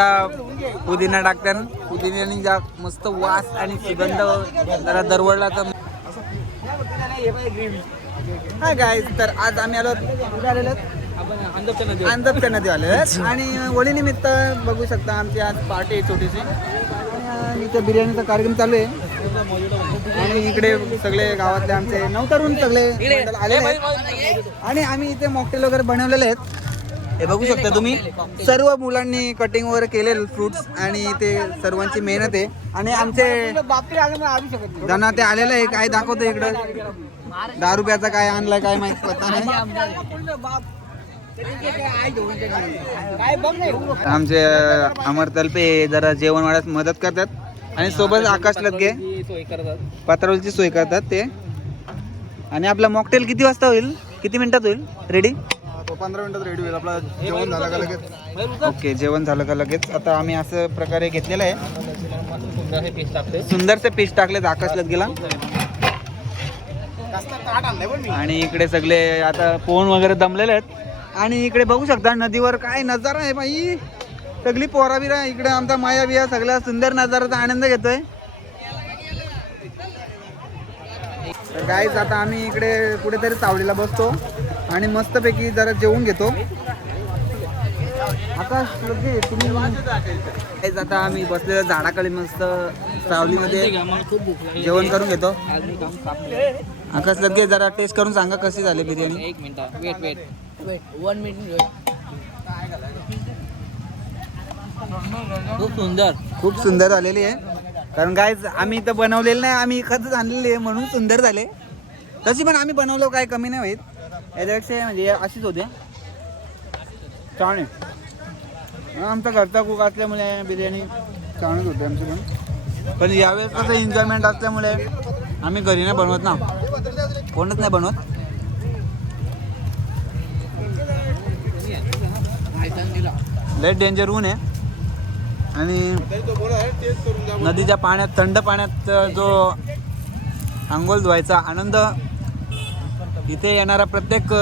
आता पुदिना टाकत्यान. पुदिन्याने जा मस्त वास आणि सुगंध जरा दरवळला तर. हाय गाईज, तर आज आम्ही आलो अंधपच्या नदी आले आणि होळीनिमित्त बघू शकता आमची आज पार्टी आहे छोटीशी. आणि इथे बिर्याणीचा कार्यक्रम चालू आहे आणि इकडे सगळे गावातले आमचे नवतरुण सगळे मंडळ आलेले आहेत आणि आम्ही इथे मॉकटेल वगैरे बनवलेले आहेत. हे बघू शकता तुम्ही, सर्व मुलांनी कटिंग वगैरे केलेले फ्रुट्स आणि ते सर्वांची मेहनत आहे. आणि आमचे जण ते आलेले आहे. काय दाखवतो इकडं, दारू प्याचा काय आणलाय काय माहित पत्ता नाही. आमचे अमर तलपे जरा जेवण वाढत मदत करतात आणि सोबत आकाश लगे पात्रावरची सोय करतात ते. आणि आपला मॉकटेल किती वाजता होईल, किती मिनिटात होईल रेडी? 15 मिनिटात रेडी होईल. आपला जेवण झालं का लगेच. ओके, जेवण झालं का लगेच. आता आम्ही असं प्रकारे घेतलेलं आहे. सुंदरसे पीस टाकलेत आकाश लगेला. आणि इकडे सगळे आता पोहून वगैरे दमलेले आहेत. आणि इकडे बघू शकता नदीवर काय नजारा आहे बाई. सगळी पोरा बिरा इकडे आमचा माया बिया सगळ्या सुंदर नजाराचा आनंद घेतोय. तर गाईज आता आम्ही इकडे कुठेतरी सावलीला बसतो आणि मस्तपैकी जरा जेवून घेतो. आकाश लगे तुम्ही गाईज आता आम्ही बसलेल्या झाडाखाली मस्त सावलीमध्ये जेवण करून घेतो. आकाश लगे जरा टेस्ट करून सांगा कशी झाली बिर्याणी. 1 minute weight 1 minute. खूप सुंदर झालेली आहे. कारण गाईज आम्ही इथं बनवलेलं नाही, आम्ही एखादच आणलेली आहे म्हणून सुंदर झाले. तशी पण आम्ही बनवलो काय कमी नाही होईल याच्यापेक्षा, म्हणजे अशीच होते छान आहे. आमचा घरचा कुक असल्यामुळे बिर्याणी छानच होते आमची पण यावेळेस कसं एन्जॉयमेंट असल्यामुळे आम्ही घरी नाही बनवत ना, कोणच नाही बनवत. लय डेंजर ऊन आहे आणि नदीच्या पाण्यात थंड पाण्यात जो आंघोळ धुवायचा आनंद इथे येणारा प्रत्येक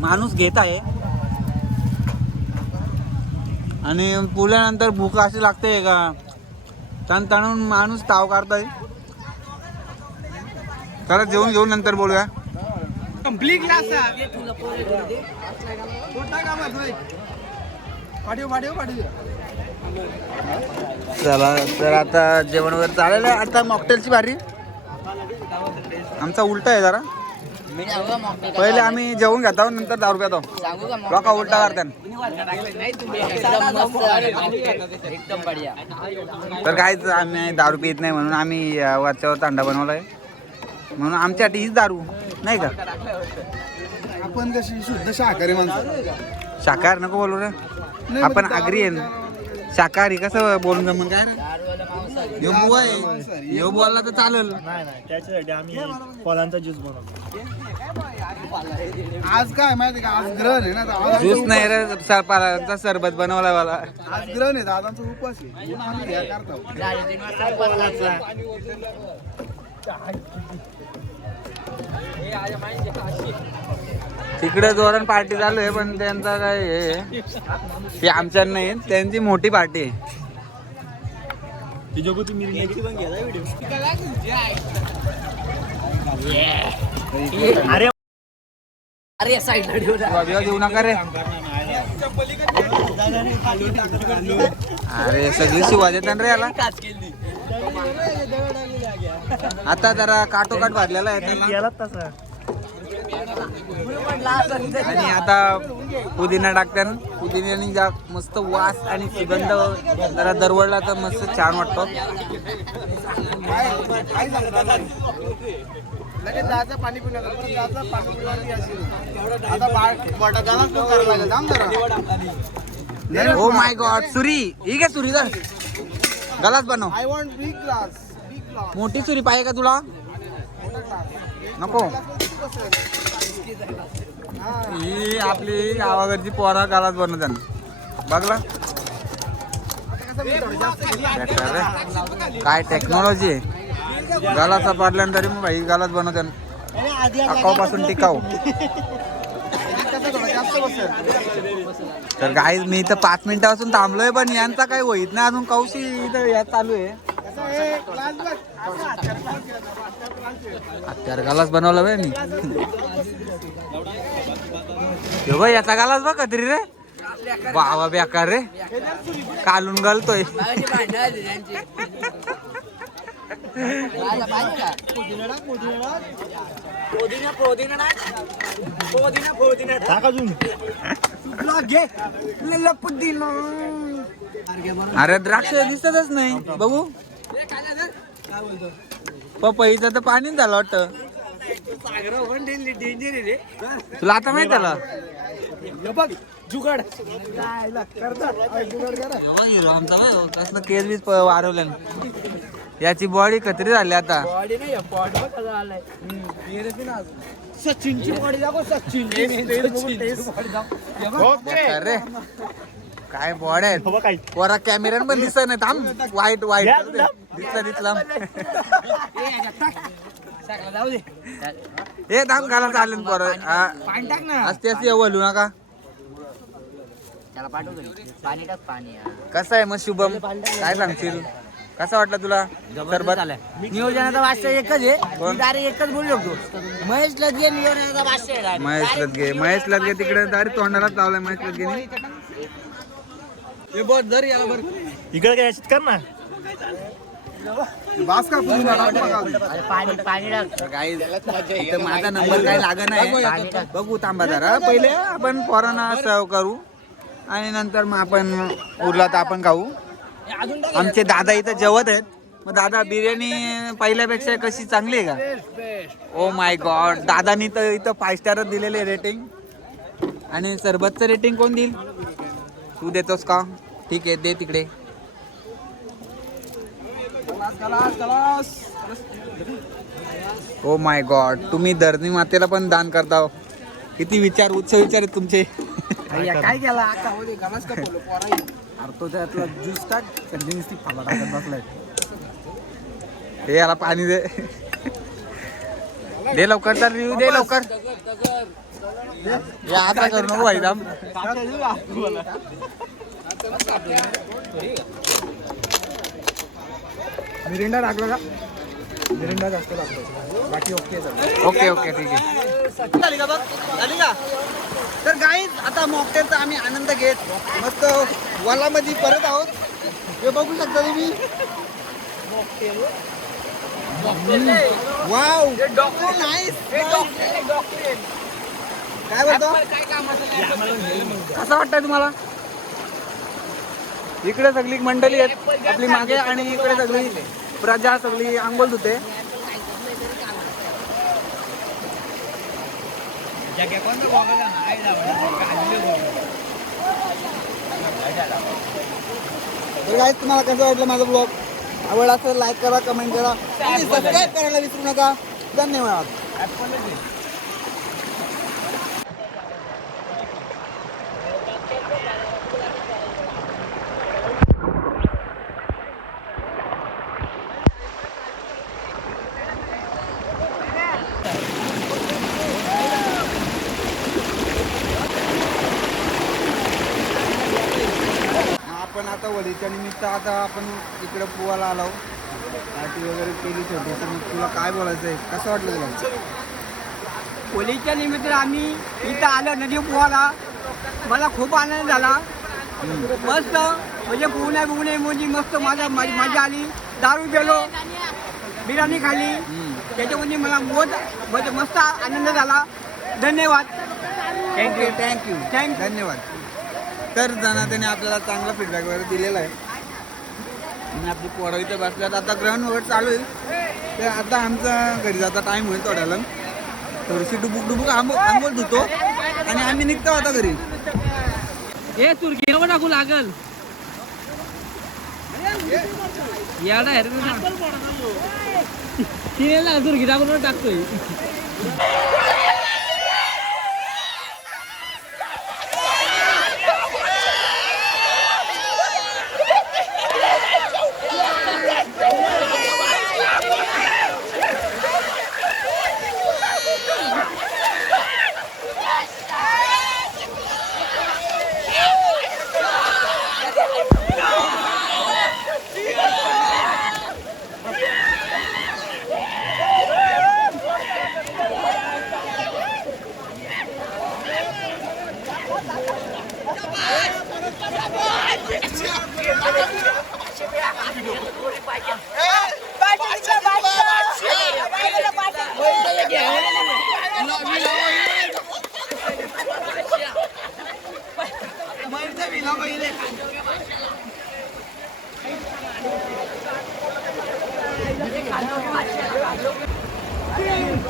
माणूस घेत आहे. आणि पुल्यानंतर भूक अशी लागते का तणून माणूस ताव काढतोय. चला जेवून घेऊन नंतर बोलूया. चला तर आता जेवण वगैरे चालेल. आता मॉकटेलची बारी. आमचा उलटा आहे जरा. पहिले आम्ही जेवून घेतो नंतर दारू पितो. लोका उलटा करतात. तर काहीच आम्ही दारू पित नाही म्हणून आम्ही वरच्यावर तांडा बनवलाय. म्हणून आमच्यासाठी हीच दारू नाही का. आपण कशी शुद्ध शाकाहारी माणसं. शाकाहार नको बोलू रे, आपण आगरी आहे. शाकाहारी कसं बोलून जमून काय रे. यो बुवा आहे, यो बोलला तर चालेल. त्याच्यासाठी आम्ही फळांचा ज्यूस बनवतो. आज काय माहिती का, आज ग्रहण आहे ना. ज्यूस नाही रे, सरपारांचा सरबत बनवला मला. आज ग्रहण आहे, दादांचा उपवास आहे म्हणून आम्ही हे करतो. तिकडे जोरान पार्टी चालू आहे पण त्यांचा काय हे आमच्या नाही, त्यांची मोठी पार्टी आहे. अरे साईडला देऊ नका रे. अरे सगळी शिवा देतात रे याला. आता जरा काटोकाट भरलेला आहे त्याला. आणि आता पुदिना टाकत्यान. पुदिन्याने जा मस्त वास आणि सुगंध जरा दरवळला तर मस्त छान वाटतो. ओ माय गॉड, सुरी ही घे. सुरी जर गलास बनव. I want big glass. मोठी सुरी पाहिजे का तुला? नको. ही आपली गावाकडची पोरा गालात बनवतात बघला. काय टेक्नॉलॉजी आहे. गालाचा पाडल्यानंतर मग भाई गालात बनवतात. अकाव पासून टिकाऊ. तर गाईज मी इथं 5 मिनिटापासून थांबलोय पण यांचा काही होईत नाही अजून. कौशी इथं यात चालू आहे. हत्यार गालाच बनवला बाय मी. बाई याचा गालाच बघ तरी रे बाबा बेकार रे कालून घालतोय. टाक अजून. अरे द्राक्ष दिसतच नाही बघू. पपईचं तर पाणी झालं वाटतं. तुला आता माहित झालं कसलं केस बीस वाढवलं. याची बॉडी खत्री झाली आता. सचिनची बॉडी दाखव. बेकार रे काय बॉडी आहे. हो काय पोरा कॅमेऱ्यान पण दिसत नाही. थांब वाईट वाईट दिसला हे थांब घाला चालेल पोरं. असते असते वळू नका. त्याला पाठवतो पाणी टाक पाणी. कसं आहे मग शुभम काय सांगशील कसा वाटला तुला सरबत? नियोजनाचा भाष्य एकच आहे. डायरेक्ट एकच बोलू शकतो. महेश लदगे नियोजनाचा भाष्य आहे. महेश लदगे तिकडे डायरेक्ट तोंडालाच लावलाय महेश लदगेने. इकडे काय याच्यात कर ना. पाणी पाणी टाक. इथं माझा नंबर काय लागत नाही. बघू थांबा जरा. पहिले आपण पोरांना सर्व करू आणि नंतर मग आपण उरला तर आपण खाऊ. आमचे दादा इथं जेवत आहेत. मग दादा बिर्याणी पहिल्यापेक्षा कशी चांगली आहे का? ओ माय गॉड दादानी तर इथं 5 स्टारच दिलेले रेटिंग. आणि सरबतचं रेटिंग कोण देईल? तू देतोस का? ठीक आहे दे तिकडे. ओ माय गॉड तुम्ही धरणी मातेला पण दान करता. किती विचार उच्च विचार आहेत तुमचे. काय केला तो त्यातला ज्यूस टाक कंटिन्युअसली फाला टाकत बसलाय. हे याला पाणी दे. दे लवकर तर रिव्ह्यू दे लवकर. हे आता करू नको भाई दाम. मिरिंडा टाकला का? मिरिंडा जास्त लागतो बाकी ओके. ओके ओके ठीक आहे. झाली का बघ झाली का? तर गाईज आता मॉकटेलचा आम्ही आनंद घेत मस्त वालामध्ये परत आहोत. हे बघू शकता तुम्ही. Wow nice. काय बोलतो कसं वाटतंय तुम्हाला? इकडे सगळी मंडळी आहेत आपली मागे आणि इकडे सगळी प्रजा सगळी आंघोळ धुते. तुम्हाला कसं वाटलं माझा ब्लॉग? आवड असेल लाईक करा कमेंट करा आणि सबस्क्राईब करायला विसरू नका. धन्यवाद. आपण आता वडीच्या निमित्त आता आपण इकडे पोवाला आलो. पार्टी वगैरे केली छोटीशी. मग तुला काय बोलायचं आहे? कसं वाटलं तुला? होलीच्या निमित्त आम्ही इथं आलो नदी पोहायला. मला खूप आनंद झाला. मस्त म्हणजे पोहण्या म्हणजे मस्त मजा आली. दारू गेलो बिर्याणी खाली त्याच्यामध्ये मला बहुत मस्त आनंद झाला. धन्यवाद. थँक्यू धन्यवाद. तर त्याने आपल्याला चांगला फीडबॅक वगैरे दिलेला आहे. आणि आपली पोरं इथे बसल्यात. आता ग्रहण वगैरे चालू होईल. तर आता आमचा घरी जाता टाईम होईल थोड्याला. थोडीशी डुबुक आंघोळ धुतो आणि आम्ही निघतो आता घरी. हे तुर्की टाकू लागल याडा तुर्की टाकून टाकतोय.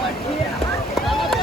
Thank you.